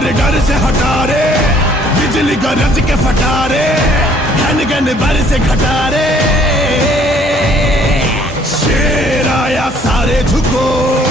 सारे घर से हटा रे, बिजली गरज के फटा रे, घन घन भर से घटा रे। शेर आया सारे झुको।